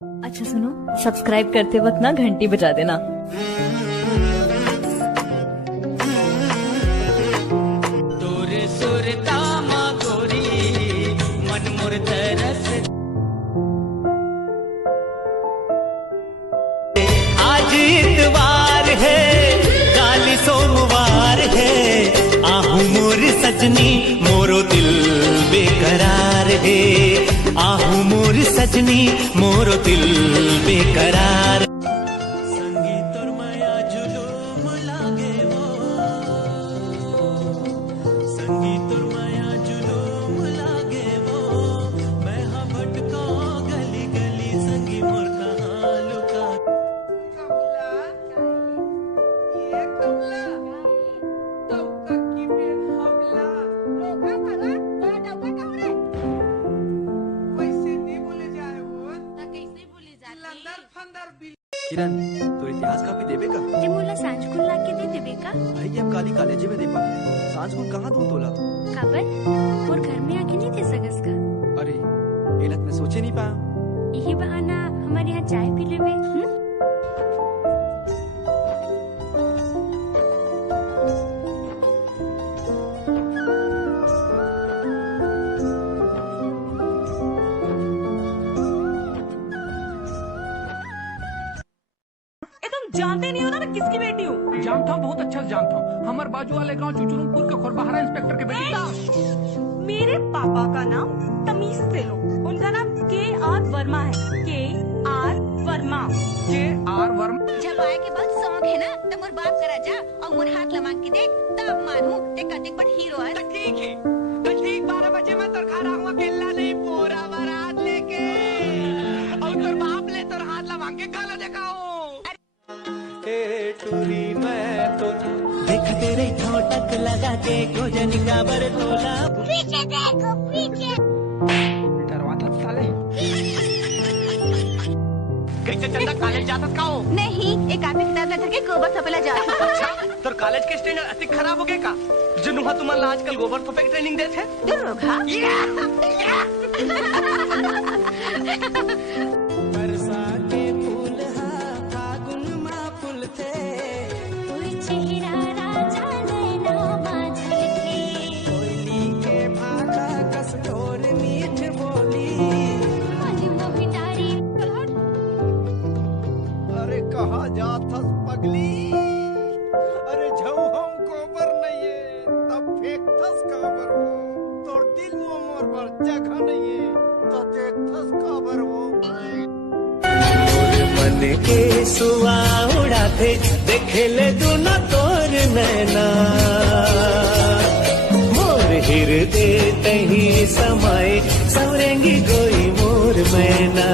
अच्छा सुनो, सब्सक्राइब करते वक्त ना घंटी बजा देना। तोरे सुरता मा गोरी मन मोर तरस। आज इतवार है काली सोमवार है, आहू मोर सजनी मोरो दिल बेकरार है, आहू मोर सजनी मोरो दिल बेकरार। संगीत और माया जुलूम लागे वो, संगीत और माया जुलूम लागे वो, मैं हाँ भटका गली गली संगी मोर कहाँ लुका। कमला, ये कमला, डौका की पे हमला। डौका भला, तोरा डौका कहूँ रे? वैसे नहीं बोले जाए वो। त कैसे बोली जाती? लंदर फंदर बिल। किरण तो इतिहास कापी देबे का? ते मोला सांझकुल ला के दे देबे का? भाई अब काली कॉलेज में दे पाए, सांझ को कहाँ दूं तोला? काबर मोर घर में आके नहीं दे सकस का? अरे एलत में सोचे नहीं पाया। यही बहाना हमारे यहाँ चाय पी लेबे। तुम जानते नहीं हो ना मैं किसकी बेटी हूँ? जानता हूँ, बहुत अच्छा से जानता हूँ। हमारे बाजू वाले गांव चुचुरुमपुर के खोरबहारा इंस्पेक्टर के बेटी। मेरे पापा का नाम तमीज से लो, उनका नाम KR वर्मा है। KR वर्मा। KR वर्मा। जब आए के बाद सौंग है ना तो मोर बाप करा जा और मोर हाथ लमांग के देख तब मानू ते कतेक बड़ हीरो है। ठीक है, तो ठीक 12 बजे मैं तोर घर आऊंगा, केला नहीं पूरा बारात लेके, और तोर बाप ले तोर हाथ लगा के गाना दिखाओ। टूरी मैं तो देख तेरे ठोटक लगा के गोजन का बरतोला। पीछे देखो पीछे। डरवाता साले। कैसे चंदा कॉलेज जाता का हो? नहीं, एक कापी किताब लेकर के गोबर थपेला जा। तोर कॉलेज के स्टैंडर्ड अति खराब हो गए का? जनुहा तुम्हारा आजकल गोबर थोपे की ट्रेनिंग देते हैं। दूर रोगा। बरसा के फूल हा फागुन मा फूल थे, चेहरा राजा नैना बाझल थे, कोयली के भाखा कस तोर मीठ बोली। मन मोहितारी पलट। अरे कहा जात हस पगली, अरे झऊ हम गोबर नहीं है तब फेंकथस काबर हो, तोर दिल में मोर पर जगह नहीं है तो देखथस काबर हो। मन के सुआ उड़ाते देखे ले दुना तोर नैना, मोर हृदय तही समाए सवरेंगी गोई मोर मैना।